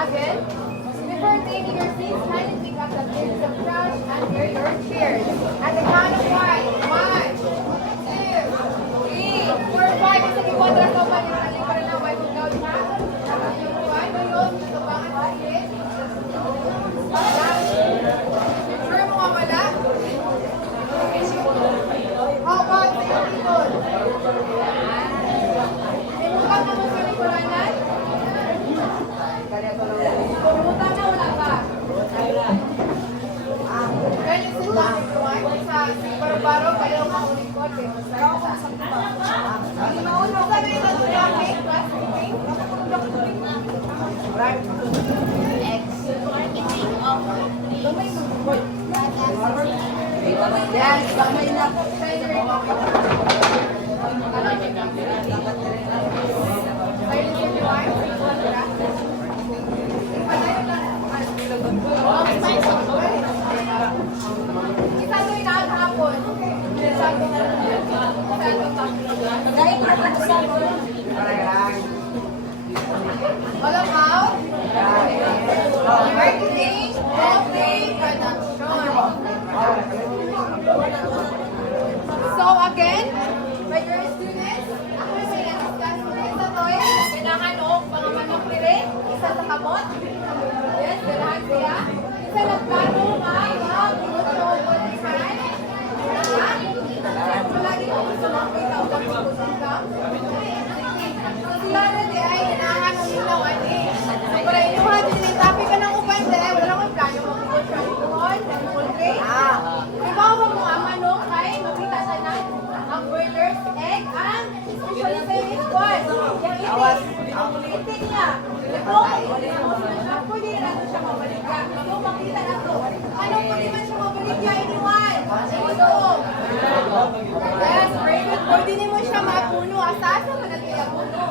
Again, before taking your seats, kindly pick up the bins of trash under your chairs. At the count of five. 1, 2, 3, 4, 5. Kasi iwater ka ba yung aling para na wipe it out na? One, yun, tutubangan sa ilit. Sure mo wala? How about sa yung titol? Imutang naman sa likuranan? Imutang na wala ba? Kaya yung sila sa baro-baro, kayo ang maulit ko. Ang maulit ko sabi ito, okay? Classmating? Yes, kamay na. All about marketing, marketing, production. So again, my dear students, ako na sila discuss mo isa to kailangan o pangamanok nire, isa sa kamot. Yes, ganahan siya. Isa nagplano mag-gusto ko design. Wala din ako gusto makita o pag-gusto ka. Sila na di ay hinahan ng ilawan eh. So para inuhan, tinitapi ka ng upay dahil wala akong plano mag-gusto siya ituhon, poultry. Ibaw ba mo ang manok ay makita sa na ang broiler's egg ang usually sa squad. Yung itik niya. Pwede na ito siya mabalik ka. Kung makita na ito, ano pwede man siya mabalik ka iniwan? Ito. Yes, very good. Pwede mo siya mapuno. Asasa man natin yung puno.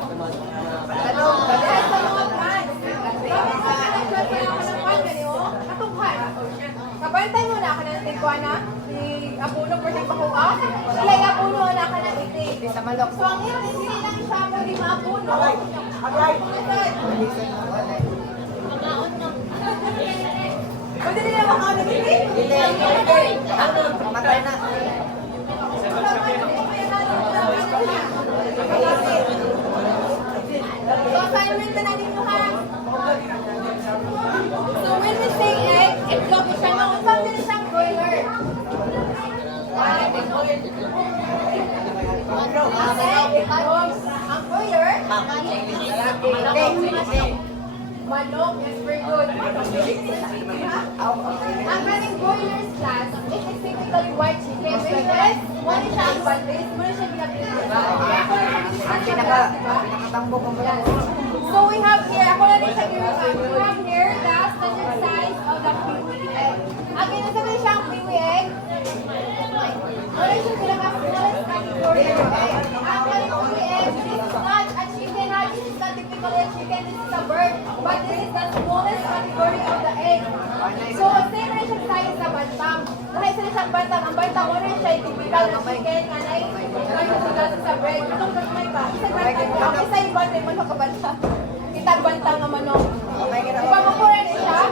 Yes, sa mga plants. Bakit sa kanang plants na ako ng plant ganyo? Katunghan. Kapantay mo na ka ng tigwa na. Apuno per sa pakuha. Sila yung apuno na ka ng itik. So ang itik, hindi lang siya pwede maapuno. Pwede nila makaon ng itik? Mamatay na. So assignment na natin mo ha. So when we say egg, itlog siya ng usap din siyang broiler. Ang broiler, manok, yes, very good. Ang running broilers class, it is typically white chicken, which is, one is ang bandis, muna siya ginagawa. So we have here, ako na rin siya ginagawa. We have here the standard size of the kiwi egg. Again, nasabi siyang kiwi egg. Wala siya pinaka-smallest category of egg. Actually, kiwi egg, this is not a chicken, this is not typically a chicken, this is a bird. But this is the smallest category of the egg. So, same rin siya size sa bantang. Dahil sila siyang bantang, ang bantang mo rin siya typical na chicken, anay, sa bread. Itong kasmay ba? Isang bantang lang, isa yung bantang mo nakabantang. Itang bantang na manok. Ipamukura rin siya.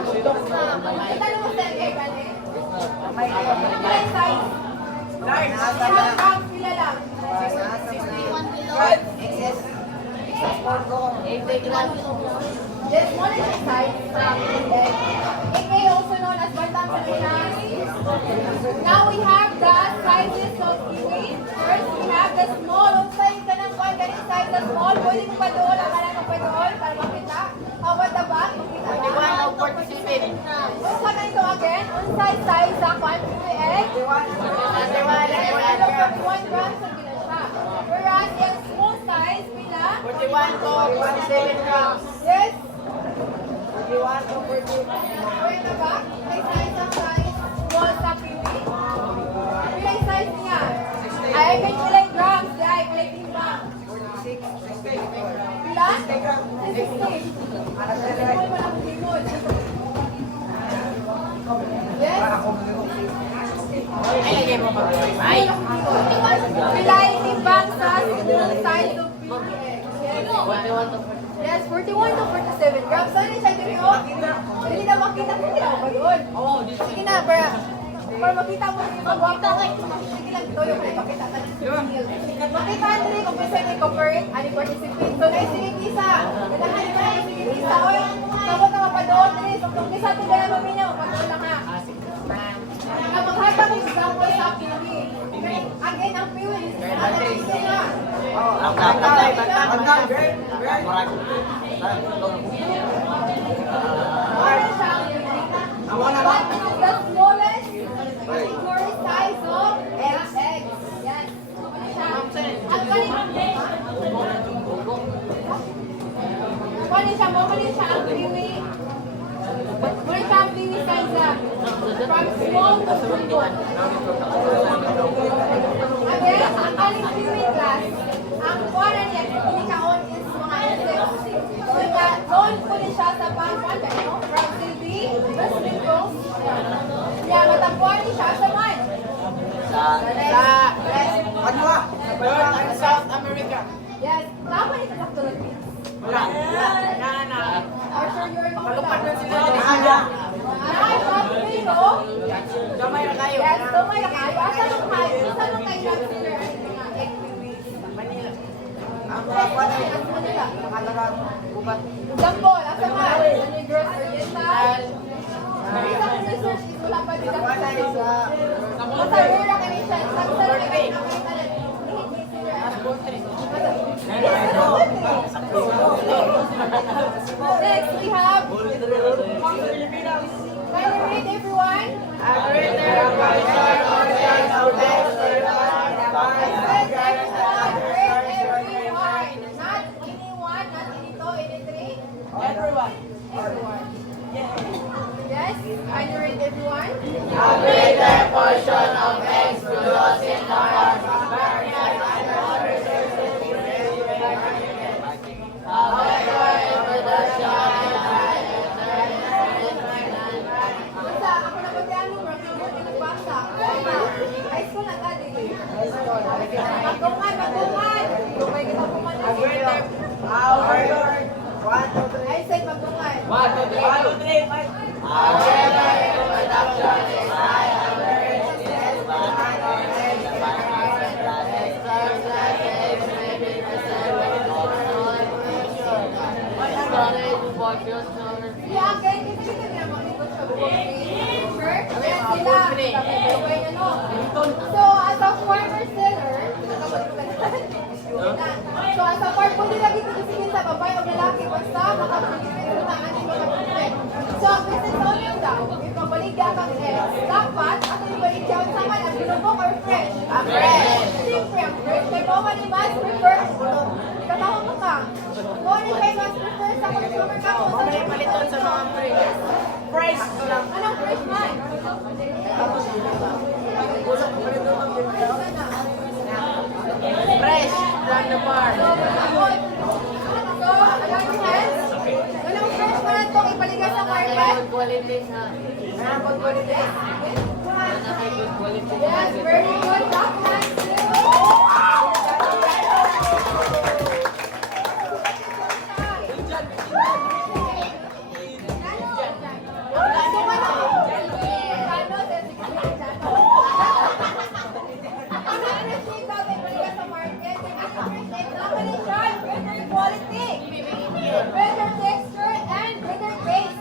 Itanong mo sa egg, anay. Pila yung size? Large. Ilang grams, pila lang? 80 grams. This one is the size from egg. It may also known as bantang sa Pinas. Now we have the sizes of kiwi. First, we have the small. Kung sa'yo ka ng kwan, ganit size the small. Pwede mo pa doon, ang kalang pa doon para makita. How about the back? Makita ba? 47. Kung sa ganito again, on size sa kwan, kiwi egg. 41 grams ang ginasya. Whereas yung small size, pila? 41 to 47 grams. Yes. 41 to 42. Wait na ba? May size ang size small sa kiwi. Pila yung size niya? Ay, may pila yung grams. Ay, pila yung timbang. 46. Pila? 60. Simol mo lang simol. Yes? Ay, lagay mo pa. Ay. Pila yung timbang sa small size of kiwi egg. Yes. 41 to 42. Yes, 41 to 47 grams. Saan yung siya dito? Makita mo sila ba doon? Oo, sige na, para makita mo yung magwapo. Sige lang, ito yung makita ka ng skill. Makita nila kung pwede may convert, ani participate. So, guys, sige tisa. Ganahan ko na sige tisa. Oy, sabot na mapadoon, please. Kung tisa ito gaya maminaw, padoon lang ha. Maghatang example sa PV. Again, ang PV is advantage na. Orange siya. What is the smallest category size of eggs? Yes. Ano siya? Ang kanina. Ano siya? Mo siya ang PV. Muna siya ang PV size na. From small to small. Again, ang aling PV class, ang kuwanan niya, hindi kaon is mga insects. So, doon po din siya sa pangkuan, from CB, Western Coast. Kaya matapuan din siya sa man. South America. Yes, tama ito sa Philippines. Wala. Or sure you're Palupad na sila. Ay, Filipino. Gamay na kayo. Yes, dumay na kayo. Asa nung kayo? Asa nung kayo consider ang mga egg Manila. Ang mga kwan ay Asa Manila? nakalagang gubat. Example, asa ka? Sa Negros Oriental? Isang research is wala pa din ako sa Sa Rura Connection. Sa Rura Next, we have can you read everyone? Not anyone, not any two, any three. Everyone. Everyone. Yes? Can you read everyone? Basta, ako na ba tayo nung review mo pinagbasa? High school na ka, di? Magtungan, magtungan! Lumay kita pumanin. I said magtungan. 1, 2, 3. Yeah, again, kasi kita na makikot sa picture. Yes, sila. Sabay na, no? So, as a farmer seller, so as a farmer, pwede lagi tutusigin sa babae o lalaki basta makapagpipit sa tangan ng mga pagpipit. So, ang business owner daw, if mabaligya kang eggs, dapat at ibaligya ang sama na binubok or fresh? Fresh! Siyempre, ang fresh. Kaya mo man mas prefer. Katawag mo ka. Mo rin kayo mas prefer sa consumer ka mo. Mamali paliton sa mga price. Anong fresh man? Fresh. From the farm. So, alam mo yan? Anong fresh man ito ipaligas sa market? Yes, very good. Documents better texture and better taste.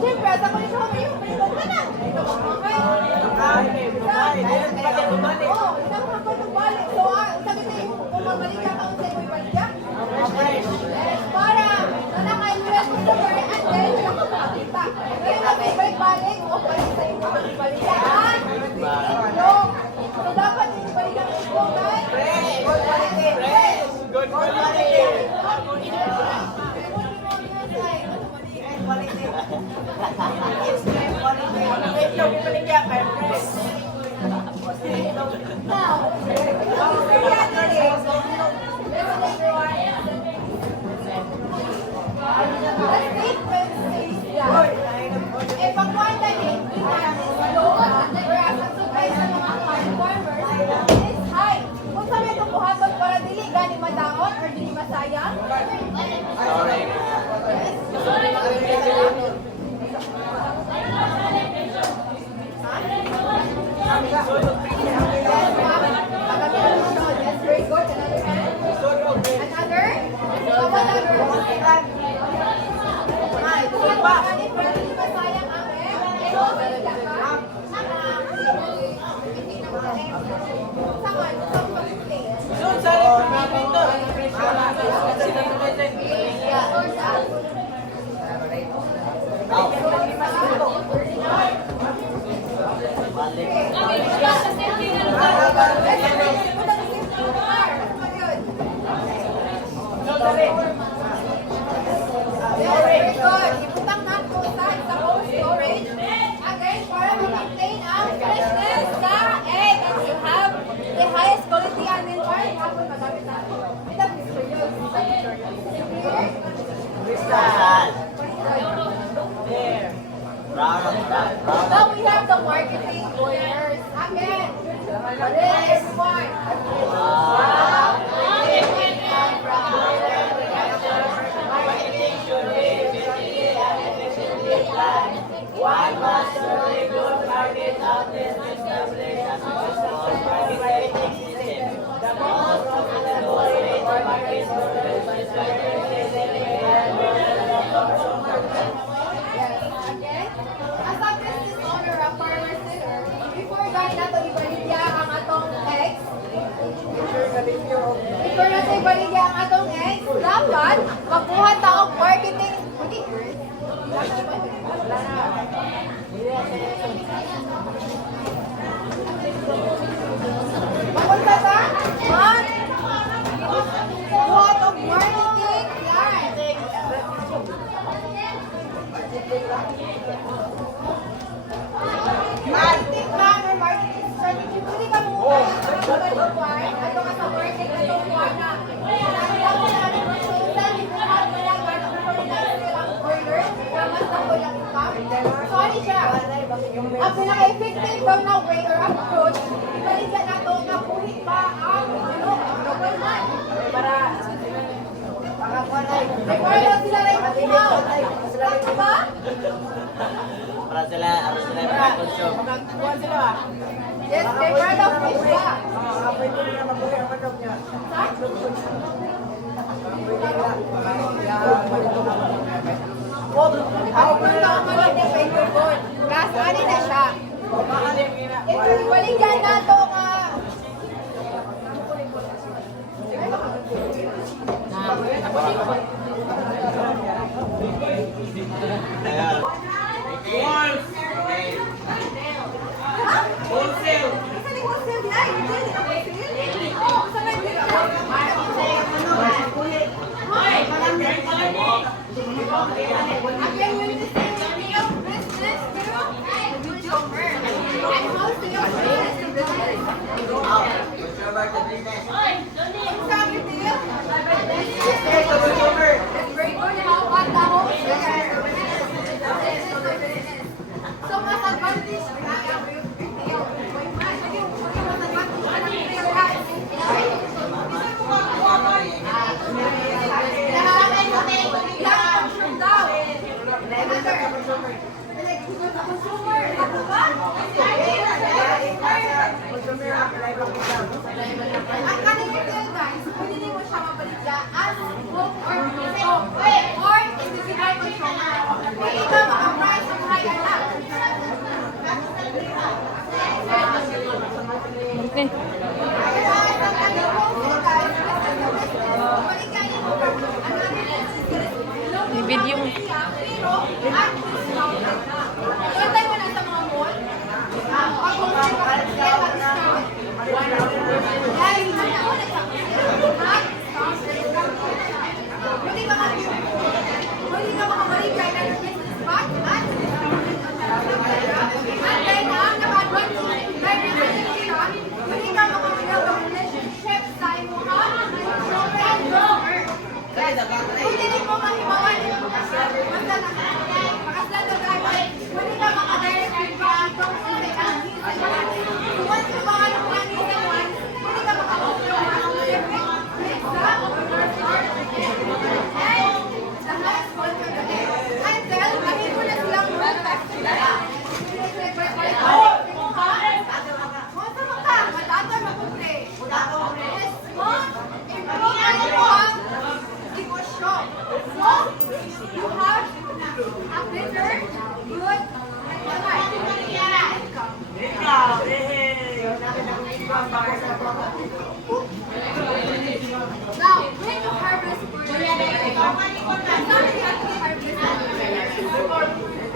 Siyempre, sa kondisyon mo yung pinag ka na. Ito mo, okay? Oo, isang hapon ng balik. So, sabi sa'yo, kung mabalik ka, kung sa'yo ibalik ka. Yes, para nanakain mo yung customer and then sila ka makakita. Ngayon, mag-ibalik-balik o balik sa'yo makakibalik ka. Itlog. So, dapat yung ibalik ang itlog ay good quality. Good quality. Itlog ibaligya kay fresh. Now, if ang quantity is low, whereas ang supply sa mga farmers is high. Kung sa may tubuhaton para dili gani madaot or dili masayang, ba? Ganit pero hindi ba sayang ang egg? Eh, okay ka ba? Saman, sa pag-play. Doon sa refrigerator. Very good. Ibutang nato sa cold storage. Again, para ma-maintain ang freshness sa egg. And you have the highest quality and then para hapon magamit natin. Ito, Mr. Yus. There. Now we have the marketing boilers. Again, this one. One master legal target outlet established as a for marketing system. The most profitable way to market Again, as a business owner, a farmer seller, before gani nato ibaligya ang atong eggs, before nato ibaligya ang atong eggs, dapat magbuhat ta og marketing boilers. Mapunta ta? Buhat og marketing plan. Marketing plan or marketing strategy. Pwede ka mo ato ka sa market, ato buwan na. Nakita ko na ang proposal, ibuhat mo lang gano'n before na-sell ang order, na mas ako lang income. Sorry siya. Ang pinaka-effective daw na way or approach, ibaligyan na to na buhit pa ang kapalman. para Record daw sila rin matinaw. Tama ba? Para sila mag-consume. magkuhan sila ba? Yes, record daw fish ba? Pwede nila mabuhay ang manok niya. Ako po na ang mga defender doon. Gas, ano na siya? Ito, ibaligyan na to nga. Wholesale. Isa ni wholesale na, hindi na wholesale. Oo, sa may again, when you say real business to consumer and wholesale business to business. Sabi niyo, it's very good how what the wholesale business to business. So, mas advantage na ang retail. Mas advantage na ng retail guys. Ang kanina guys, pwede din mo siya mabaligya as book or video or in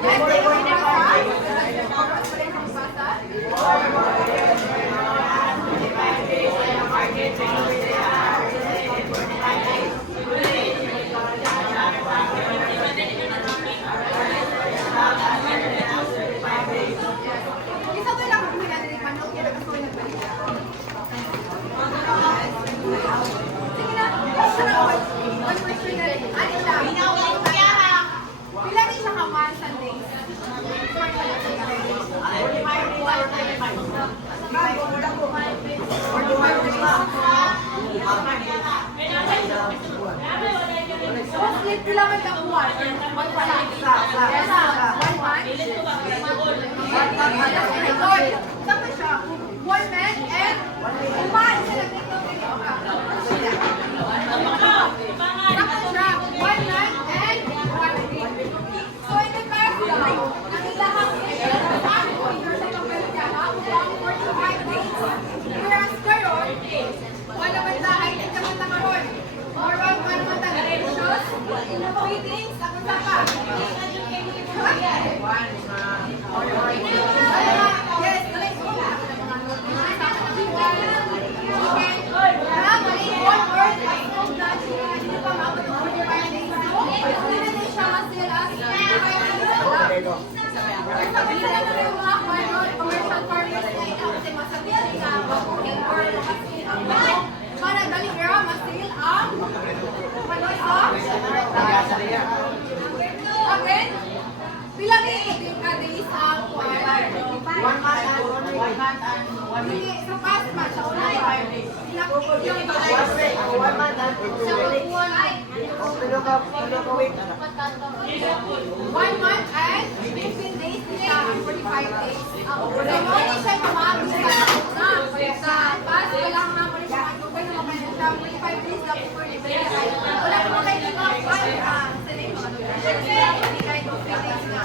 Yes, they were in the pasta. Isa to lang kung pinadali manok, yan ang gusto ko nagbalik. Sige na, basta na ako. One question na rin. Ano siya? Pila din siya ka 1 Sundays? Split pila man ka 1? 1 pala. Yes, 1 month? Tapos siya, 1 man and umahan siya nag-video ka. Tapos siya, 1 night and 1 day. So in the past daw, ang ilahang sa pamilya na, 45 days. Whereas karon, wala man tahay, hindi ka man takaroon. Or wala man tahay, shows, meetings, ako sa ka. Yes, let's go. Again, bilang ini days ang 1 month and 1 week. Sa past month, sa una yung 1 month and 15 days siya, 45 days. So, hindi siya mamagos sa una. Sa past, wala nga mo rin siya magkukay na makain siya 45 days na before the day. Wala mo kayo na mga hindi kayo 15 days na.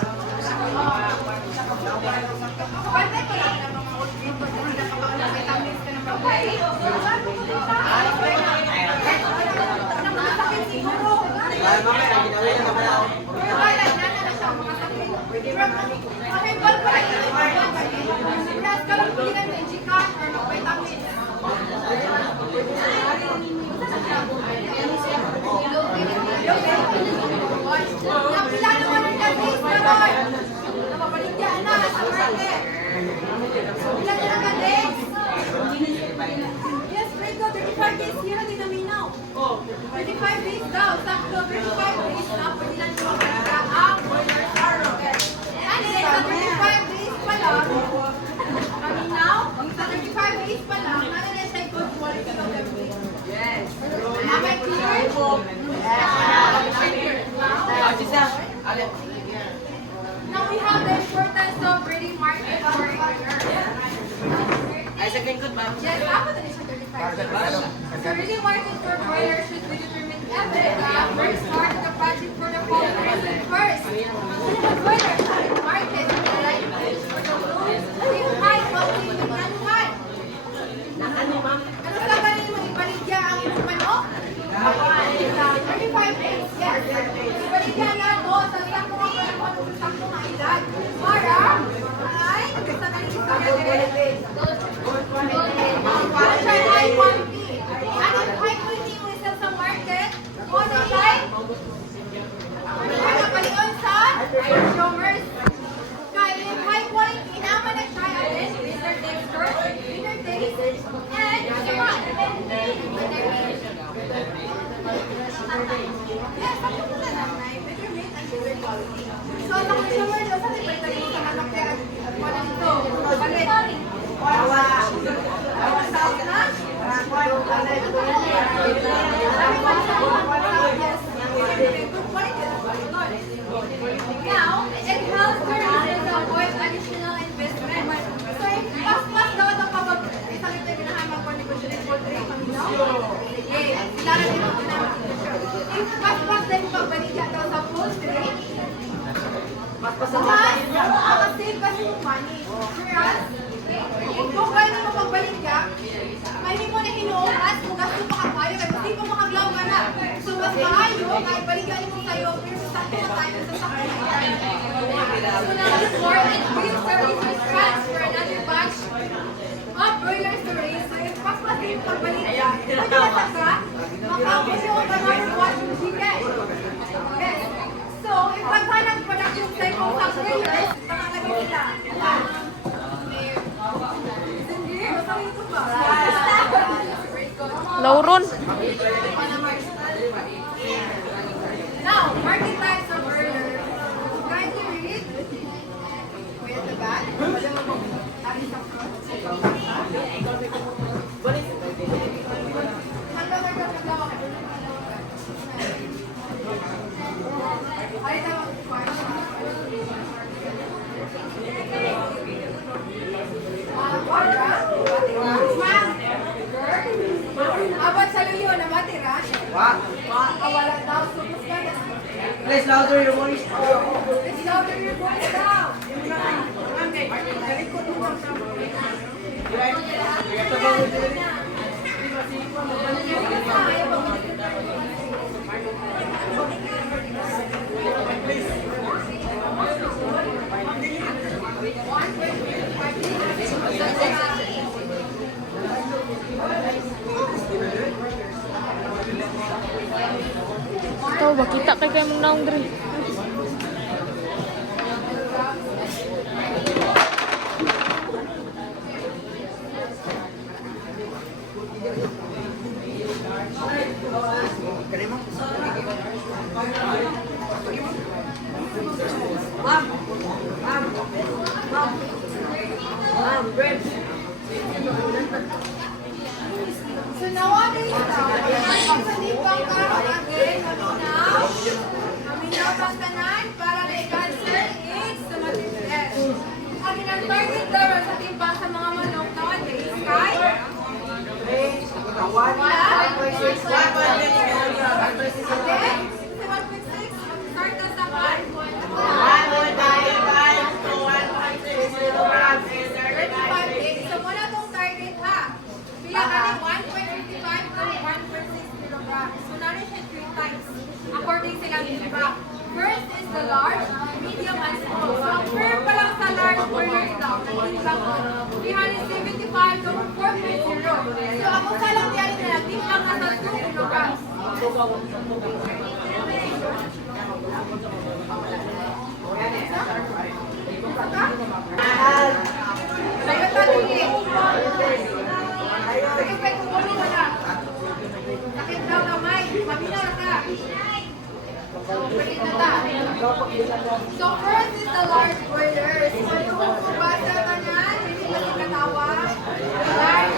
Pwede ko lang na mga old people kasi nakapag-vitamins ka ng babae. Nakasakit siguro. Wala na siya makasakit. Okay, bal pa rin yung plus ka lang pilihan ng chicken or ng vitamins. Napila naman ang days na ron. Napapaligyan na sa market. Ilan na naman days? Yes, right now, 35 days here din namin now. 35 days daw. Sakto, 35 days na. Pwede lang siya magkakita ang boiler sarro. And then, sa 35 days pa lang, kami now, sa 35 days pa lang, nanay siya good quality of the food. Yes. Am I clear? Now we have the importance of ready market for broilers. Ay, second good, ma'am. Yes, dapat na siya 35 days. So ready market for broilers should be determined every first start of the project for the following reason. First, the broilers market like for the food, yung high quality yung manual. Ano, ma'am? Ano sa galing mo ibaligya ang inyong manok? 35 days, yes. Ibaligya na ako sa sakto ng panahon sa sakto ng edad. Para, ay, sa galing istorya din. Para siya high quality. Ano yung high quality yung isa sa market? Kung ano siya? Ay, napalion sa consumers. Kaya yung high quality naman na siya again, winter texture, winter taste, and suman. Yes, ako po na lang, better meat and better quality. So, sa consumer daw, sa tiba ito yung sa manok kaya at wala nito. Balit. South na? Yes. Good quality. Now, it helps producers to avoid additional investment. So, if pas-pas daw ito kapag isang ito yung ginahamang for negotiating poultry, paminaw? Sige, sila na din ang ginahamang. If pas-pas na yung pagbaligya daw sa poultry, mas makasave kasi yung money. Whereas, kung kaya mo pagbaligya, may hindi mo na hinuukas kung gasto pa kapayo, kasi hindi pa makaglaw ka na. So, mas maayo, kahit baligyan mo sa'yo, pero sa sakto na tayo, sa sakto na tayo. So now before it brings the resource transfer another batch of broilers to raise. So if papasin pagbalit siya, pwede na saka, makapos yung another batch of chicken. Yes. So, if pagpanag production cycle sa broilers, pangalagay nila. Hindi, masang ito ba? Lauron. Now, market types of broilers. Guys, you read? Wait at the back. Abot sa luyo na matira. Wala daw, subos ka na. Please louder your voice. Let's louder your voice down. Ito, bakita kay kayo mong naong diri. So nowadays now, pagsanibang karon again, maminaw ang tanan para may cancer, AIDS, sa matibet. Ang inang target daw sa timbang sa mga manok nowadays, kay? Okay? Sa 1.6, start na sa 35 days. So muna tong target ha. Pila ka ni 1.55 to 1.6 kilograms. So narin siya 3 times according silang iba. First is the large, medium, and small. So ang firm pa lang sa large broilers daw, nagtimbang ko 375 to 4.0. So ako sa lang diyan na nagtimbang na sa 2 kilograms. Sayo tali. Sige, pwede ko muli wala. Sakit daw kamay. Paminaw na ka. So, pwede na ta. So, first is the large broilers. So, yung basa ka niyan, hindi pa si katawa. Large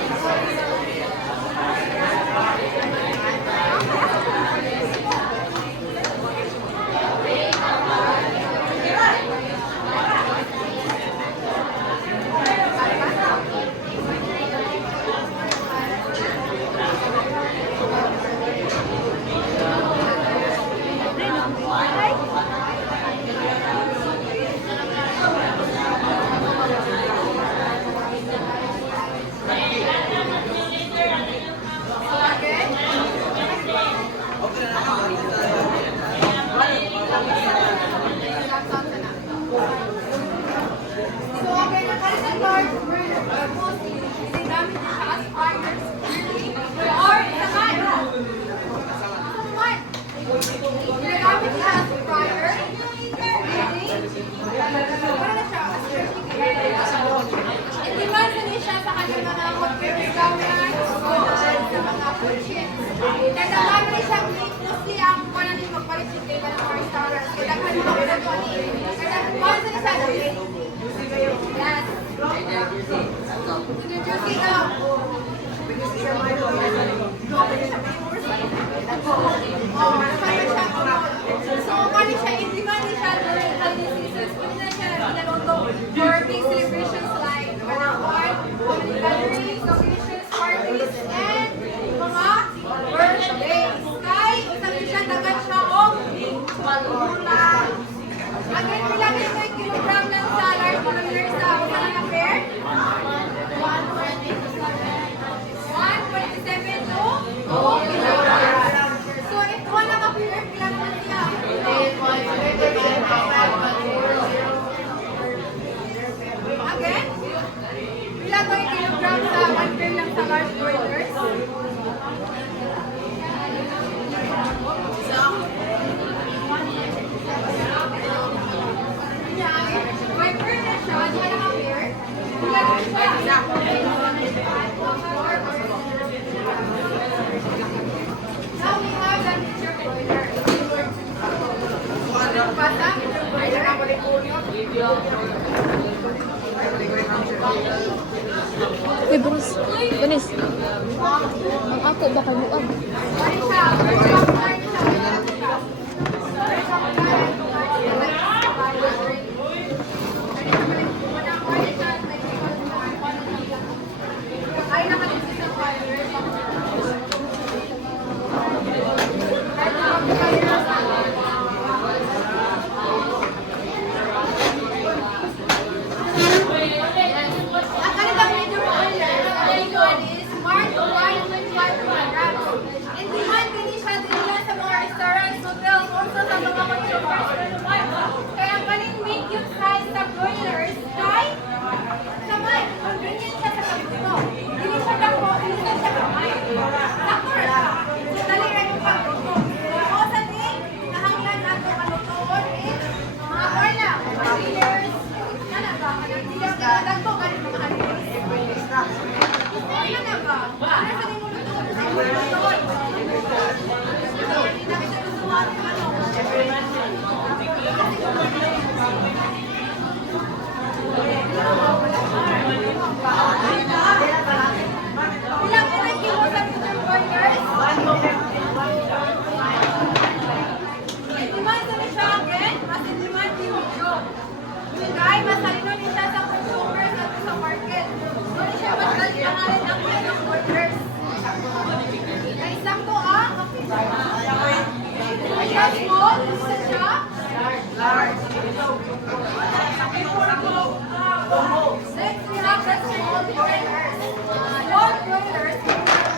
Now we have the picture broiler. Basta? Uy, Banis. Banis. Ang ako ba kay Muag? Ay, nakalisip sa fire. Ang kanilang medyo broiler, ang one is Mark 1.5 kilograms. In demand din siya din lang sa mga restaurants, hotels, also sa mga consumers worldwide. Kaya ang kaning medium size na broilers ay sabay, convenient siya sa pagluto. Hindi siya dako, hindi siya kamay. Sakto ra siya. So, dali rin yung pagluto. O sa din, nahanglan nato kalutoon is mga orla, broilers, na ba? Kanang dagko ka rin mga halis. Ay, na ba? Ano sa din mo luto? Sa mo luto? Hindi na kita gusto mo ano. Ilang energy mo sa future broilers? Demand sa siya again, mas in demand din medyo. Dahil mas halino din siya sa consumers at sa market. Doon siya mas galinangalan ang mga broilers. Kaya sakto ang siya small, isa siya. Next, we have the small broilers. Small broilers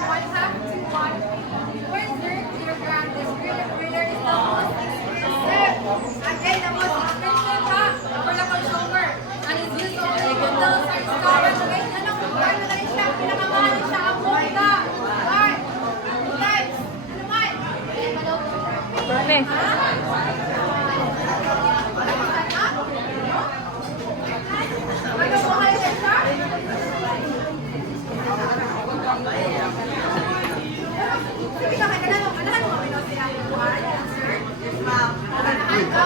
one half to 1.0 kilogram. This broiler is the most expensive. Again, the most expensive for the consumer. And it's used only in hotels or restaurants. Guys, ano kung paano na rin siya? Pinakamahal siya ang multa. Alright. Guys, ano man? Bane. Ano po kayo siya? Sige ka, kailangan mo siya. Answer? Anahan ka.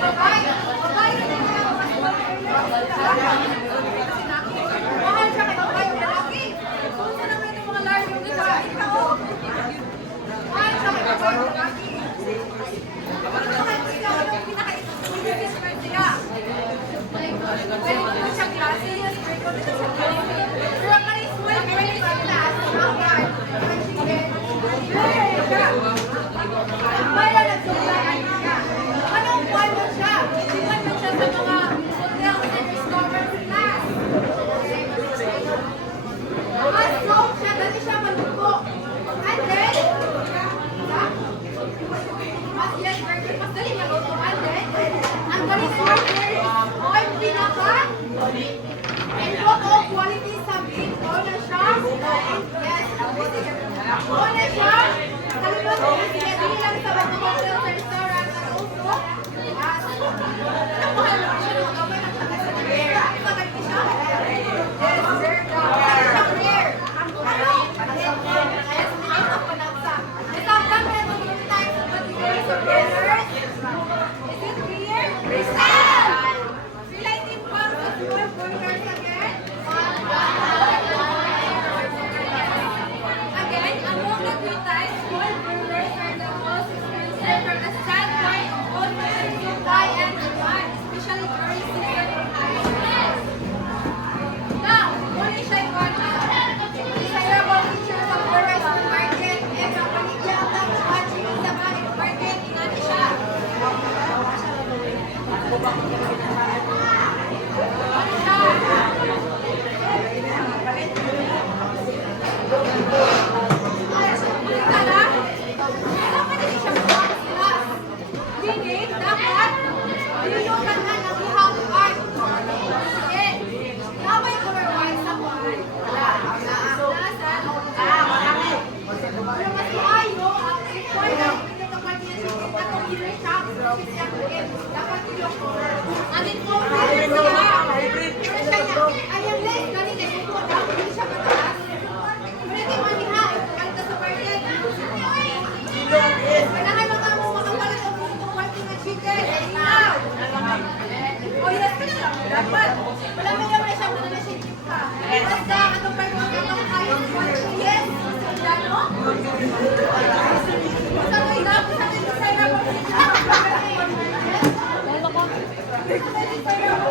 Babay na din ka lang mas mahal siya kay babay yung lalaki. Kung saan naman yung mga large yung isa, ikaw. Mahal siya kay babay yung lalaki. Ikaw yung pinaka-expert niya. Pwede mo siya klase, pwede mo siya klase. Pero ang karismal, pwede siya klase. Mayroon nagsulat niya. Anong buwan mo siya? Buwan mo siya sa mga hotels and restaurants class. Mas slow siya, dali siya maluto. And then, mas less burger, mas dali maluto. And then, ang galing order, oil pinaka, and what all quality sa meat. Doon na siya. Yes, doon na siya. Kalimot, hindi lang sa mga hotels and restaurants at also, nakuha mo siya ng gawin ng pagkasalir. Magaling siya? Yes, sir. Siya rare. Ano? Yes, ano po nagsa. Isabang na ito yung time sa particular sa broilers. Is it clear? Crystal! Relative pang sa small broilers again. Again, among the three types, small broilers are the most expensive from the standpoint of both supply and demand, especially during season of high. Now, muli siya yung desirable features of the restaurant market and ang panigyan ng watching sa market, inani siya. Dapat Atin po, meron siya. Ayang leg, ganito, bukod daw, hindi siya mataas. Pwede mo niha, kalita sa market. Kailangan mga mo makapalit ang bukong working na chicken. Now! Oh yes, dapat. Wala mo naman siya, wala na siya chicken. Basta, atong pag-work ang kayong working, yes. Dano? Basta mo inap, basta mo design na po. Dahil ako.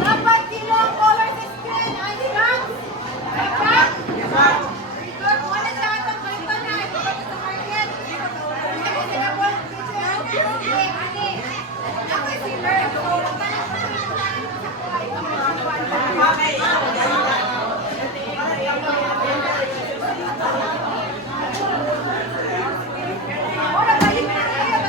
Dapat kilo ang color sa skin. Ay, di ba? Wala sa atang balitan na. Ito pa sa market. Kasi sila po ang picture. Okay, ani. Ako si Mer. So, magtanong ko sa Wala, balik na kayo.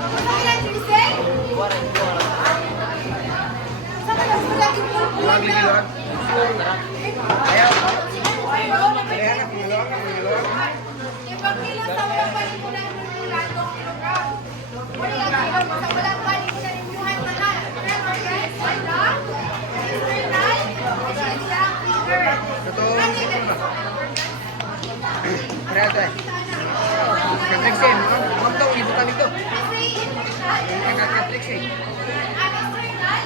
Ano ilang Tuesday? Sa mga lagi po. Ilang ligilan? Ayaw. Ipagkilo sa walang palimunan ng bulan, 2 kilogram. Wala lang kilo sa walang palimunan ng buhay na na. Remember guys, wala. External, which is the figure. Berada. Katriksin, huwag daw, ibutan ito. Kasi internal, Katriksin. ang external.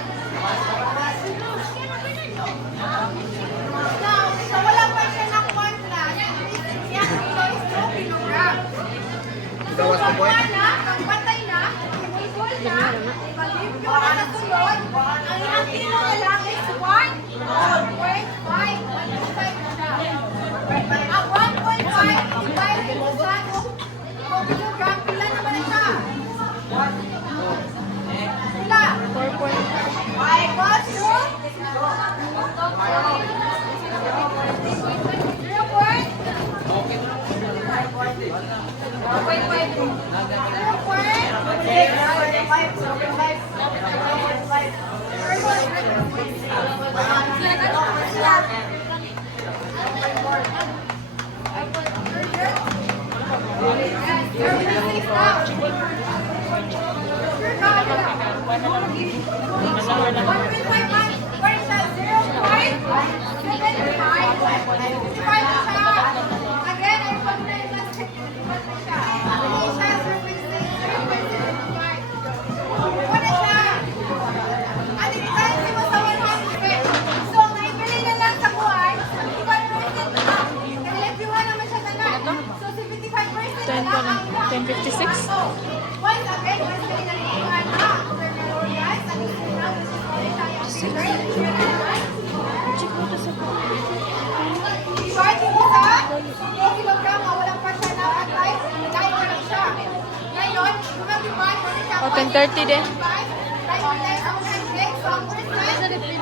Now, sa walang pa siya ng contrast, yung kilo is 2 kilogram. Gawas ko po eh. Ang patay na, equal na, pag-review na sa sunod, ang ilang kilo na lang is 1.5. 1.5 na siya. Ang 1.5 divided sa 2 kilogram, pila naman na siya? Pila? 4.5. Equals to? 10:56. Once again, once again, nalilimutan na. Guys, nalilimutan na. Party mo sa 2 kilogram, walang pa siya na atay, dahil ko lang siya. Ngayon, lumagipad, kung siya O, 10:30 din. dahil ko tayo sa unang break, so ang first time, it is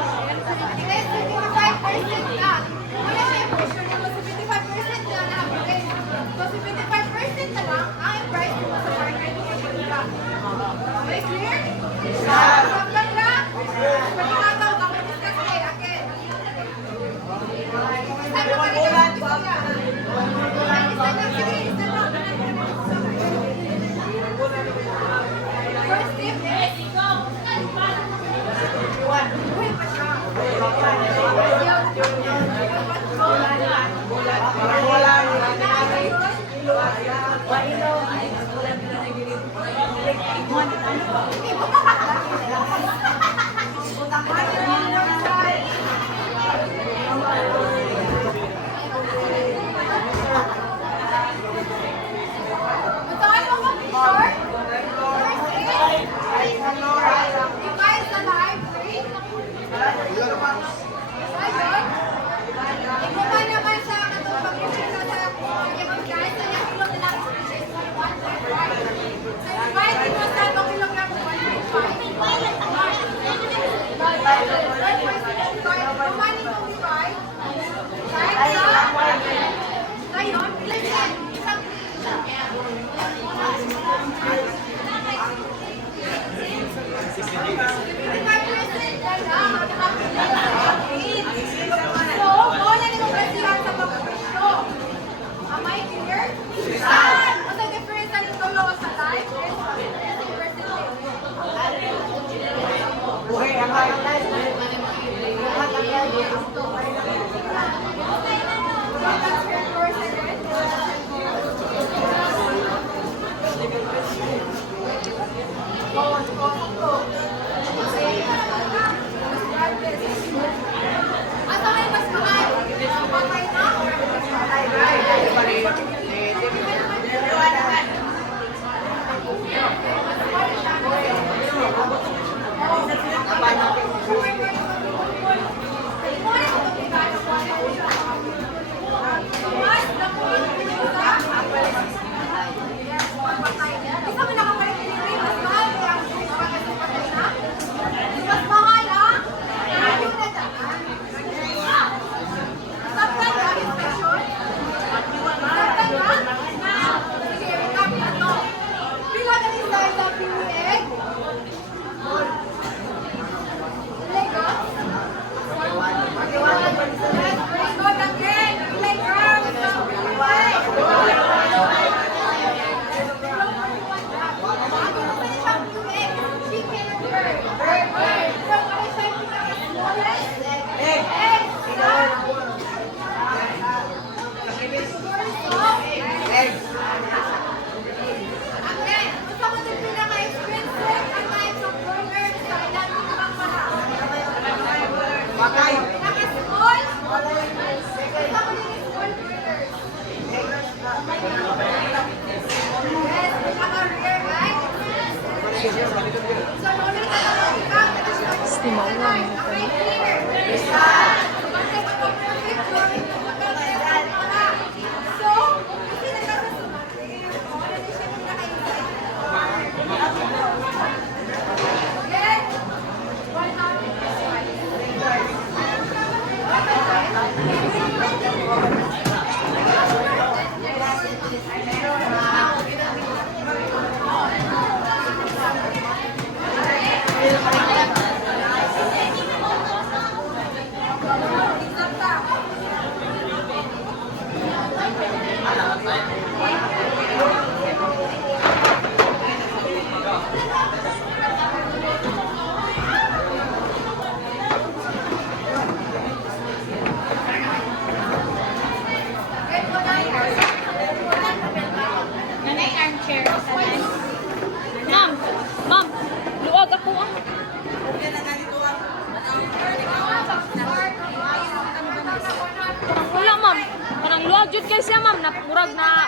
75% na. Wala siya yung pressure mo, 75% na lang. Okay? So, 75% na lang, ang price mo sa market. Okay, clear? Sablan na? Pagkakataw, ako discuss kayo, okay? Isa mo nakapalik Naka-small. Basta ko din yung small burgers. Yes, naka-rear, right? So, ulit na lang ikaw. Stimawan. Okay, here. So, basta ko po ng picture. So, kasi nagkakasumat. Wala din siya yung naka-invite. Yes. One out. Nanay armchair. Ma'am, ma'am, luwag ako ah. Wala ma'am. Parang luwag jud kay siya ma'am. Murag na